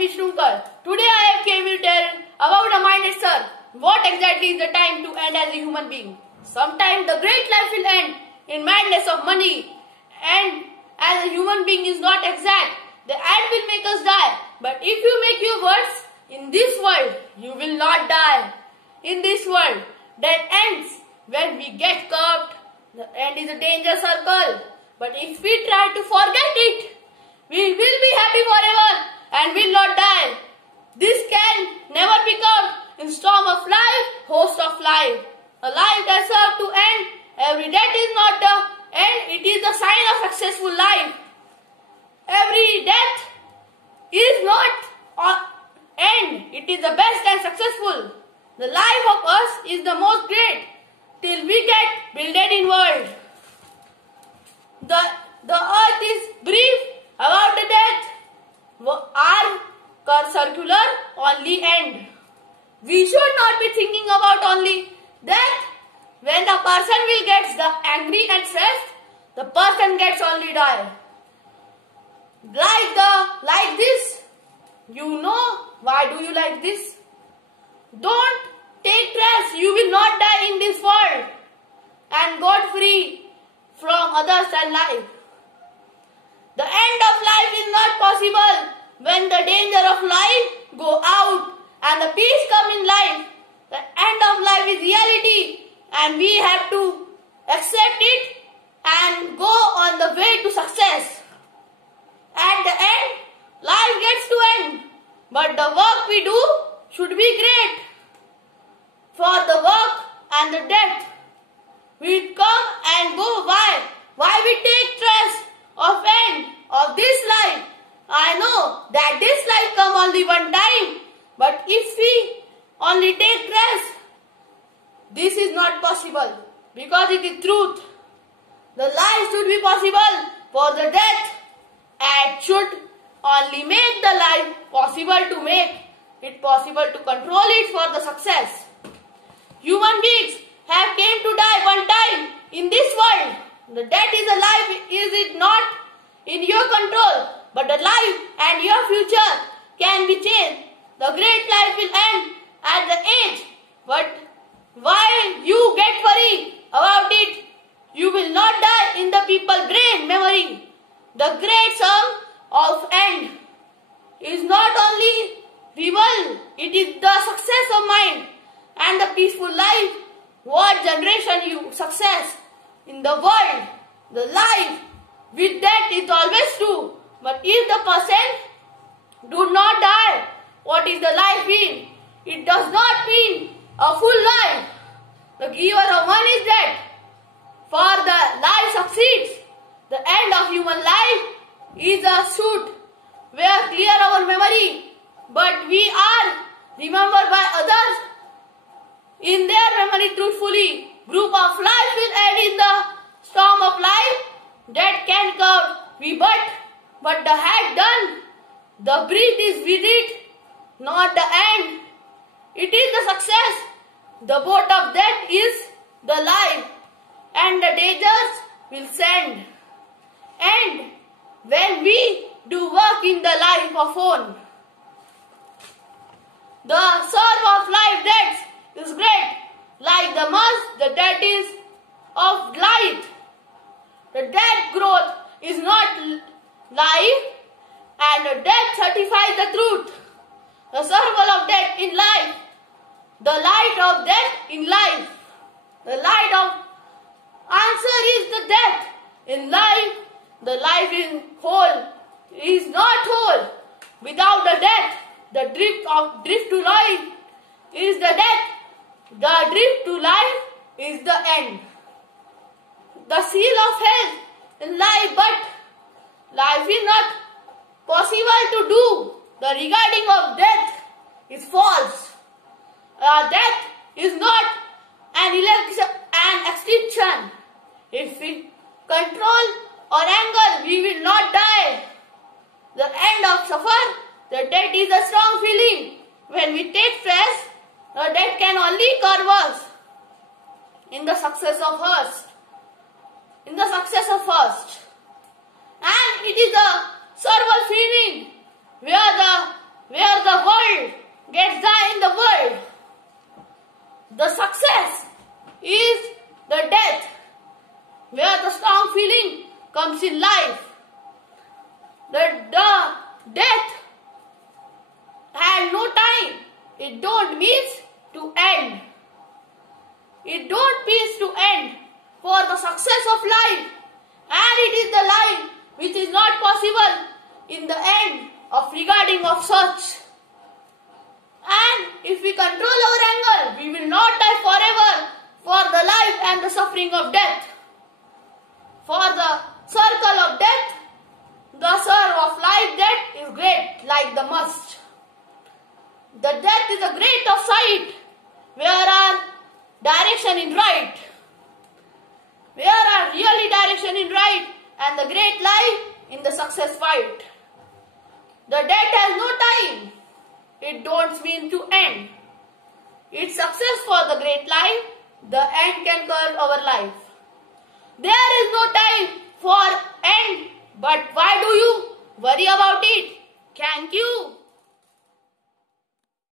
Vishnukar. Today I came to tell about a minded sir. What exactly is the time to end as a human being? Sometimes the great life will end in madness of money, and as a human being is not exact. The end will make us die. But if you make your words in this world, you will not die. In this world, that ends when we get curved. The end is a danger circle. But if we try to forget it, we will be happy forever and will not die. This can never be curved in storm of life, host of life. A life that serves to end. Every death is not the end, it is the sign of successful life. Every death is not an end, it is the best and successful. The life of us is the most great till we get builded in world. The earth is brief about the death. Our circular only end. We should not be thinking about only death. When the person will get angry and stressed, the person gets only die. Like this. You know why do you like this? Don't take stress. You will not die in this world and got free from others and life. The end of life is not possible when the danger of life go out and the peace come in life. The end of life is reality and we have to accept it and go on the way to success. At the end, life gets to end, but the work we do should be great. For the work and the death, we come and go. Why we take stress of end of this life? I know that this life come only one time, but if we only take stress, this is not possible because it is truth. The life should be possible for the death and should only make the life possible to make it possible to control it for the success. Human beings have came to die one time in this world. The death is a life, is it not in your control? But the life and your future can be changed. The great life will end at the age. But why you get worried about it? You will not die in the people brain memory. The great sum of end is not only rival, it is the success of mind and the peaceful life. What generation you success in the world, the life with that is always true. But if the person do not die, what is the life mean? It does not mean a full life. The giver of one is dead. For the life succeeds. The end of human life is a suit where clear our memory, but we are remembered by others in their memory truthfully. Group of life will end in the storm of life that can curve we but the head done. The breath is with it, not the end. It is the success. The boat of death is the life, and the dangers will send. And when we do work in the life of own, the serve of life death is great. Like the must, the death is of light. The death growth is not life, and the death certifies the truth. The circle of death in life, the light of death in life. The light of answer is the death in life. The life in whole is not whole. Without the death, the drift to life is the death. The drift to life is the end. The seal of health in life, but life is not possible to do. The regarding of death is false. Death is not an extinction. If we control or anger, we will not die. The end of suffer, the death is a strong feeling. When we take stress, the death can only curb us in the success of first. And it is a serval feeling where comes in life. The death had no time. It don't means to end. It don't means to end for the success of life. And it is the life which is not possible in the end of regarding of such. And if we control our anger, we will not die forever for the life and the suffering of death. For the circle of death, the circle of life death is great like the must. The death is a great of sight, where are direction in right. Where are really direction in right, and the great life in the success fight. The death has no time. It don't mean to end. It's success for the great life. The end can curb our life. There is no time for end. But why do you worry about it? Thank you.